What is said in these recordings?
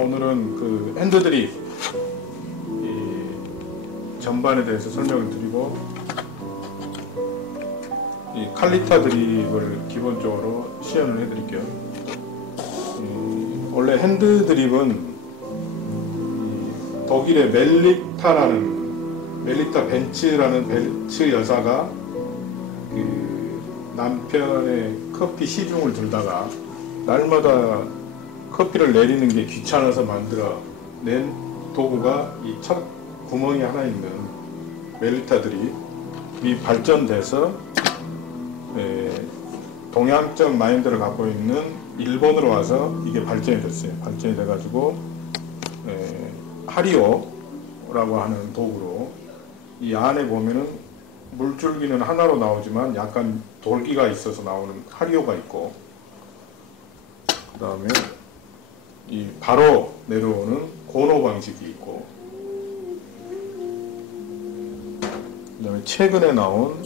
오늘은 그 핸드드립 전반에 대해서 설명을 드리고, 이 칼리타 드립을 기본적으로 시연을 해드릴게요. 원래 핸드 드립은 독일의 멜리타 벤츠라는 벤츠 여사가 그 남편의 커피 시중을 들다가 날마다 커피를 내리는 게 귀찮아서 만들어 낸 도구가 이 첫 구멍이 하나 있는 멜리타 드립이 발전돼서 동양적 마인드를 갖고 있는 일본으로 와서 이게 발전이 됐어요. 발전이 돼가지고 하리오라고 하는 도구로, 이 안에 보면은 물줄기는 하나로 나오지만 약간 돌기가 있어서 나오는 하리오가 있고, 그 다음에 이 바로 내려오는 고노 방식이 있고, 그 다음에 최근에 나온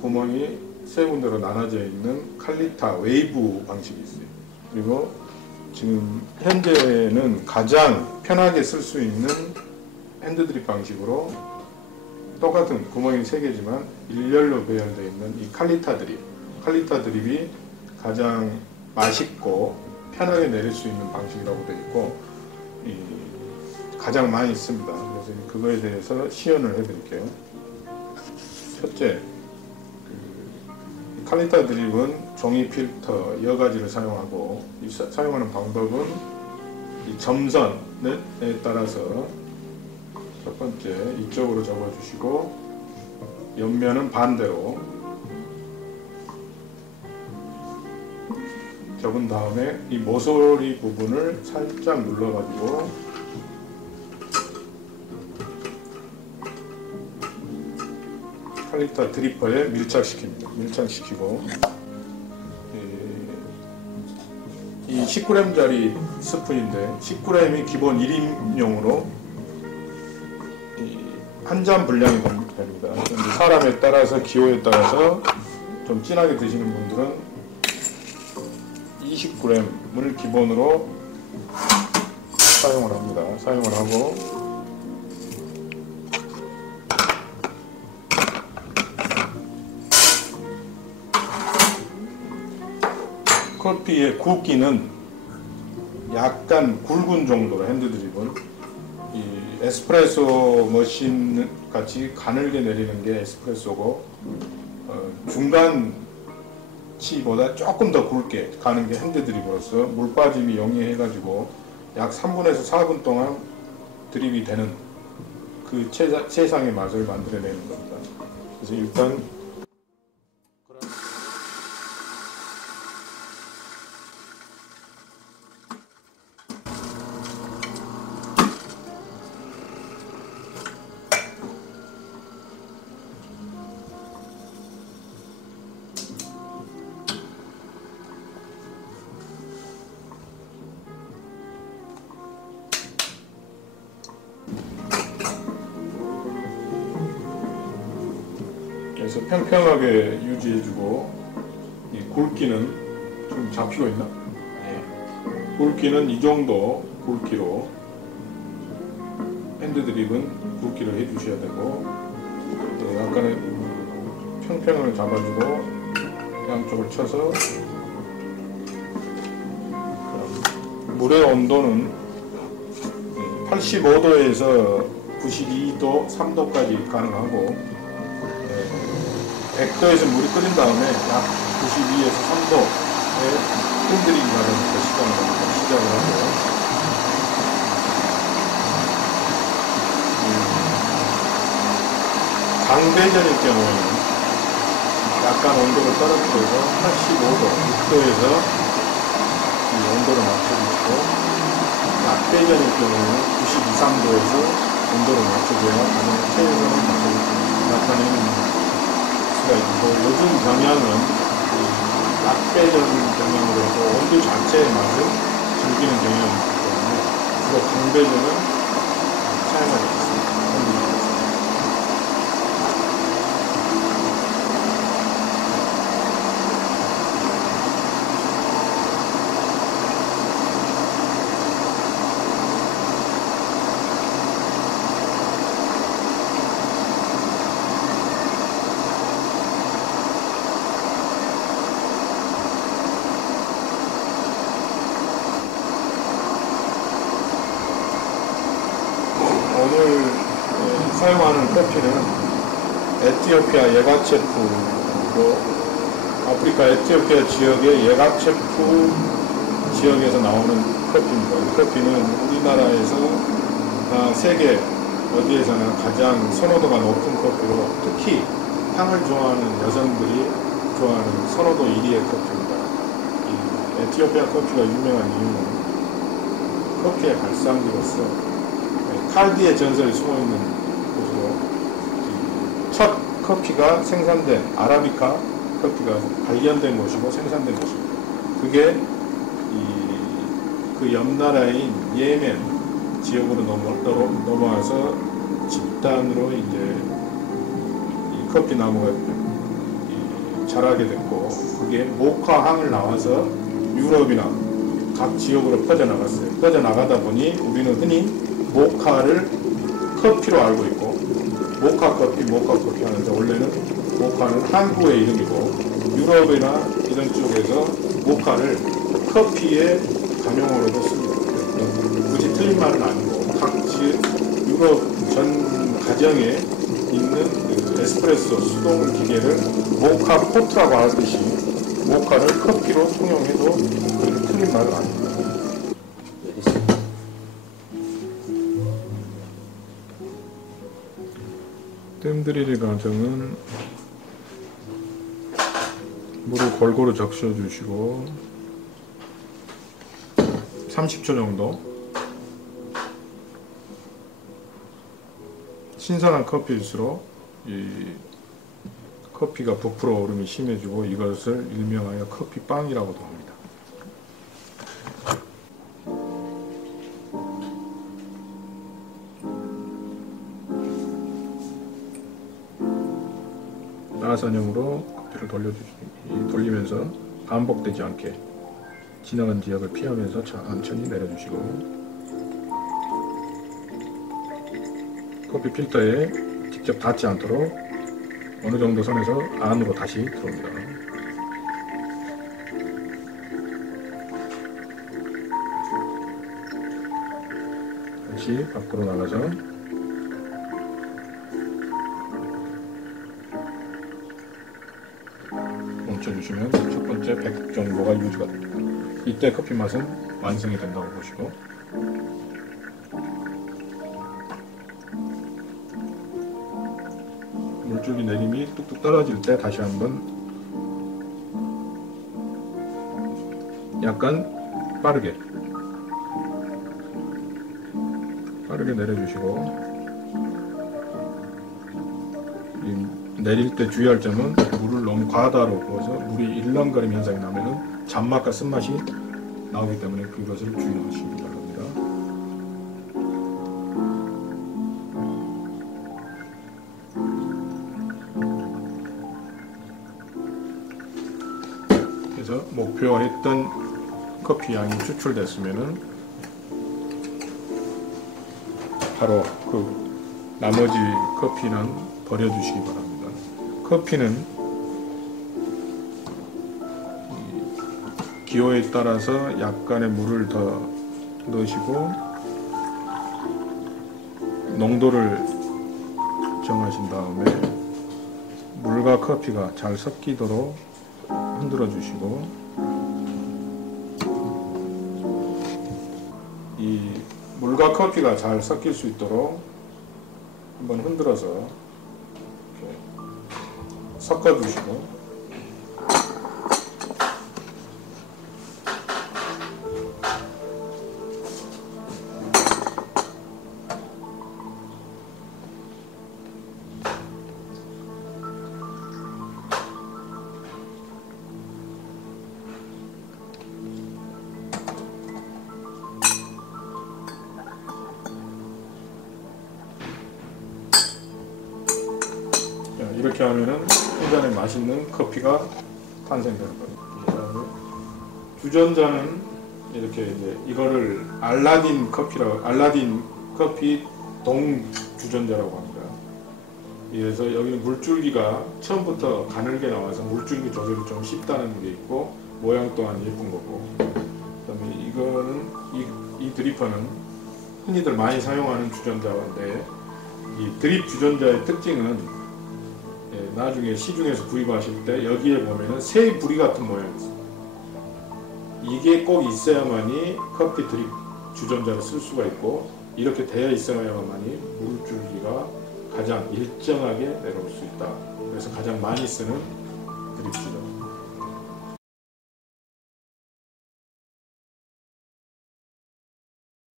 구멍이 세 군데로 나눠져 있는 칼리타 웨이브 방식이 있어요. 그리고 지금 현재는 가장 편하게 쓸 수 있는 핸드드립 방식으로 똑같은 구멍이 3개지만 일렬로 배열되어 있는 이 칼리타 드립이 가장 맛있고 편하게 내릴 수 있는 방식이라고 되어 있고, 가장 많이 씁니다. 그래서 그거에 대해서 시연을 해드릴게요. 첫째, 칼리타 드립은 종이 필터 여가지를 사용하고, 사용하는 방법은 이 점선에 따라서 첫 번째 이쪽으로 접어주시고, 옆면은 반대로 접은 다음에 이 모서리 부분을 살짝 눌러가지고 칼리타 드리퍼에 밀착시키고, 이 10g짜리 스푼인데 10g이 기본 1인용으로 한 잔 분량이 됩니다. 사람에 따라서, 기호에 따라서 좀 진하게 드시는 분들은 20g을 기본으로 사용을 합니다. 사용을 하고, 커피의 굵기는 약간 굵은 정도로, 핸드드립은 이 에스프레소 머신 같이 가늘게 내리는 게 에스프레소고, 중간치보다 조금 더 굵게 가는 게 핸드드립으로서 물 빠짐이 용이해가지고 약 3분에서 4분 동안 드립이 되는 그 최상의 맛을 만들어내는 겁니다. 그래서 일단 그래서 평평하게 유지해주고, 이 굵기는 좀 잡히고 있나? 굵기는 이 정도 굵기로, 핸드드립은 굵기를 해주셔야 되고, 약간의 평평을 잡아주고 양쪽을 쳐서, 물의 온도는 85도에서 92도, 3도까지 가능하고, 100도에서 물이 끓인 다음에 약 92에서 3도에 흔들리기 마련부터 시작을 하고, 강배전일 경우에는 약간 온도를 떨어뜨려서 85도, 6도에서 이 온도를 맞춰주시고, 약배전일 경우에는 92, 3도에서 온도를 맞춰줘야 가장 최선을 나타내는 수가 있고, 요즘 경향은 약배전 경향으로 해서 온도 자체의 맛을 즐기는 경향이 있기 때문에 주로 강배전은 사용하고 있습니다. 오늘 사용하는 커피는 에티오피아 예가체프로 아프리카 에티오피아 지역의 예가체프 지역에서 나오는 커피입니다. 이 커피는 우리나라에서 세계 어디에서나 가장 선호도가 높은 커피로 특히 향을 좋아하는 여성들이 좋아하는 선호도 1위의 커피입니다. 이 에티오피아 커피가 유명한 이유는 커피의 발상지로서 칼디의 전설이 숨어있는 곳으로 첫 커피가 생산된 아라비카 커피가 발견된 곳이고 생산된 곳입니다. 그게 그 옆나라인 예멘 지역으로 넘어와서 집단으로 이제 이 커피 나무가 자라게 됐고, 그게 모카향을 나와서 유럽이나 각 지역으로 퍼져나갔어요. 퍼져나가다 보니 우리는 흔히 모카를 커피로 알고 있고, 모카 커피 하는데, 원래는 모카는 한국의 이름이고, 유럽이나 이런 쪽에서 모카를 커피의 가명으로도 씁니다. 굳이 틀린 말은 아니고, 각 유럽 전 가정에 있는 그 에스프레소 수동 기계를 모카 포트라고 하듯이 모카를 커피로 통용해도 틀린 말은 아닙니다. 뜸들이기 과정은 물을 골고루 적셔주시고 30초 정도. 신선한 커피일수록 이 커피가 부풀어 오름이 심해지고 이것을 일명하여 커피빵이라고도 합니다. 나사형으로 커피를 돌리면서 반복되지 않게 지나간 지역을 피하면서 천천히 내려주시고, 커피 필터에 직접 닿지 않도록 어느 정도 선에서 안으로 다시 들어옵니다. 다시 밖으로 나가서 멈춰주시면 첫 번째 100 정도가 유지가 됩니다. 이때 커피 맛은 완성이 된다고 보시고, 물줄기 내림이 뚝뚝 떨어질 때 다시 한번 약간 빠르게 내려주시고, 내릴 때 주의할 점은 물을 너무 과다로 부어서 물이 일렁거림 현상이 나면은 잔맛과 쓴맛이 나오기 때문에 그것을 주의하시기 바랍니다. 그래서 목표했던 커피 양이 추출됐으면은 바로 그 나머지 커피는 버려주시기 바랍니다. 커피는 기호에 따라서 약간의 물을 더 넣으시고 농도를 정하신 다음에 물과 커피가 잘 섞이도록 흔들어 주시고, 이 물과 커피가 잘 섞일 수 있도록 한번 흔들어서 이렇게 섞어 주시고, 이렇게 하면은 한 잔의 맛있는 커피가 탄생되는 겁니다. 주전자는 이렇게 이제 이거를 알라딘 커피 동 주전자라고 합니다. 그래서 여기는 물줄기가 처음부터 가늘게 나와서 물줄기 조절이 좀 쉽다는 게 있고, 모양 또한 예쁜 거고, 그다음에 이거는 이 드리퍼는 흔히들 많이 사용하는 주전자인데 이 드립 주전자의 특징은 나중에 시중에서 구입하실 때 여기에 보면은 새 부리 같은 모양이 있어요. 이게 꼭 있어야만이 커피 드립 주전자를 쓸 수가 있고 이렇게 되어 있어야만이 물줄기가 가장 일정하게 내려올 수 있다. 그래서 가장 많이 쓰는 드립 주전자.